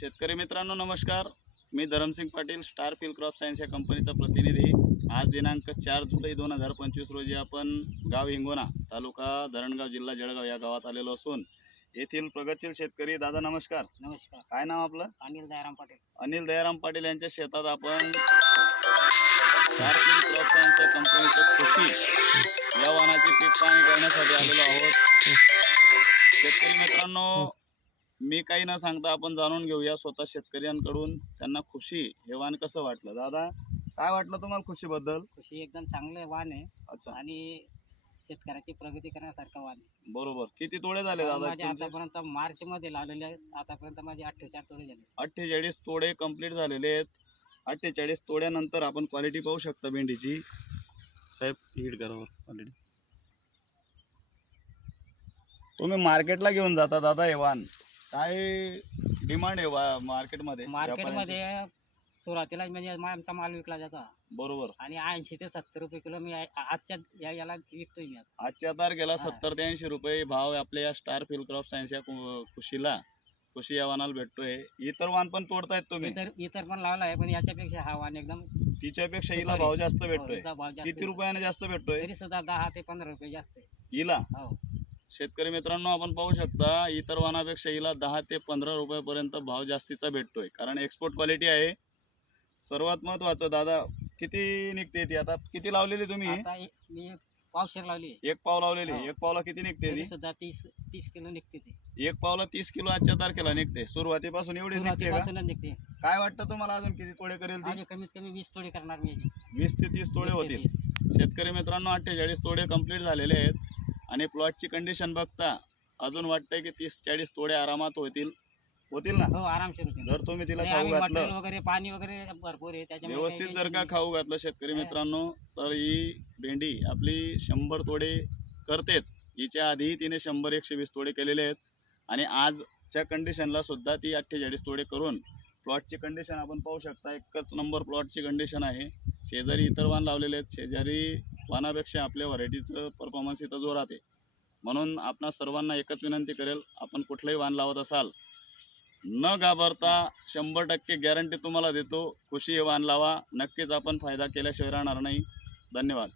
शेतकरी मित्रांनो नमस्कार. मी Dharamsingh Patil, star field crop science या कंपनीचा प्रतिनिधी. आज दिनांक 4 जुलै 2025 रोजी आपण गाव हिंगोना, तालुका धरणगाव, जिल्हा जळगाव या गावात आलेलो असून येथील प्रगतशील शेतकरी दादा नमस्कार. नमस्कार. काय नाव आपलं? अनिल दयाराम पाटील. अनिल दयाराम पाटील यांच्या शेतात आपण स्टार फील्ड क्रॉप सायन्स या कंपनीचं खुशी या वाहनाची पीक पाहणी करण्यासाठी आलेलो आहोत. शेतकरी मित्रांनो, मी काही न सांगता आपण जाणून घेऊया स्वतः शेतकऱ्यांकडून त्यांना खुशी हे वाहन कसं वाटलं. दादा, काय वाटलं तुम्हाला खुशीबद्दल? खुशी एकदम चांगलं वाहन आहे अच्छा, आणि शेतकऱ्याची प्रगती करण्यासारखं वाहन आहे. बरोबर. किती तोडे झाले दादा माझे तुमचे? आतापर्यंत मार्च मध्ये लावलेले आहेत. आतापर्यंत माझे 48 तोडे झाले. 48 तोडे कंप्लीट झालेले आहेत. 48 तोड्यानंतर आपण क्वालिटी पाहू शकता भेंडीची. साहेब हीट करावर क्वालिटी. तुम्ही मार्केटला घेऊन जाता दादा हे वाहन, काय डिमांड आहे मार्केटमध्ये? मार्केटमध्ये सुरुवातीला म्हणजे आमचा माल विकला जातो बरोबर. आणि 80 ते 70 रुपये किलो मी आजच्या याला विकतोय मी. आजच्या तारखेला 70 ते 80 रुपये भाव आपल्या या स्टार फील्ड क्रॉप सायन्स या खुशी या वाहनाला भेटतोय. इतर वाहन पण तोडतायत तुम्ही? इतर पण लावला आहे, पण याच्यापेक्षा हा वाहन एकदम तिच्यापेक्षा हिला भाव जास्त भेटतोय. हिचा भाव जास्त किती रुपयाने जास्त भेटतोय तरी सुद्धा 10 ते 15 रुपये जास्त आहे हिला? हो. शेतकरी मित्रांनो, आपण पाहू शकता इतर वाहनापेक्षा हिला 10 ते 15 रुपयापर्यंत भाव जास्तीचा भेटतोय, कारण एक्सपोर्ट क्वालिटी आहे. सर्वात महत्त्वाचं दादा, किती निघते ती? आता किती लावलेली तुम्ही? आता मी पावशेर लावली. एक पाव लावलेली. हो. एक पावला किती निघते ती? सुद्धा 30 किलो निघते ती. एक पावला 30 किलो आजच्या तारखेला निघते. सुरुवातीपासून एवढी निघते का? सुरुवातीपासूनच निघते. काय वाटतं तुम्हाला अजून किती तोडे करेल ती? आणि कमीत कमी 20 तोडे करणार मी. 20 ते 30 तोडे 20 ते होतील. 30. शेतकरी मित्रांनो, 48 तोडे कंप्लीट झालेले आहेत आणि प्लॉटची कंडिशन बघता अजून वाटतंय की 30-40 तोडे आरामात होतील ना? हो, आरामशीर होते. जर तुम्ही तिला आणि खाऊ आम्ही मटेरियल घातलं वगैरे पाणी वगैरे भरपूर आहे त्याच्यामुळे व्यवस्थित, काही जर का टेन्शन खाऊ घातलं शेतकरी मित्रांनो, तर ही भेंडी आपली 100 तोडे करतेच. हिच्या आधीही तिने 100-120 तोडे केलेले आहेत आणि आजच्या कंडिशनला सुद्धा ती 48 तोडे करून प्लॉटची कंडिशन आपण पाहू शकता. एकच नंबर प्लॉटची कंडिशन आहे. शेजारी इतर वाहन लावलेले आहेत. शेजारी वाहनापेक्षा आपल्या व्हरायटीचं परफॉर्मन्स इथं जोरात आहे. म्हणून आपणा सर्वांना एकच विनंती करेल, आपण कुठलंही वाहन लावत असाल न घाबरता 100% गॅरंटी तुम्हाला देतो, खुशी हे वाहन लावा. नक्कीच आपण फायदा केल्याशिवाय राहणार नाही. धन्यवाद.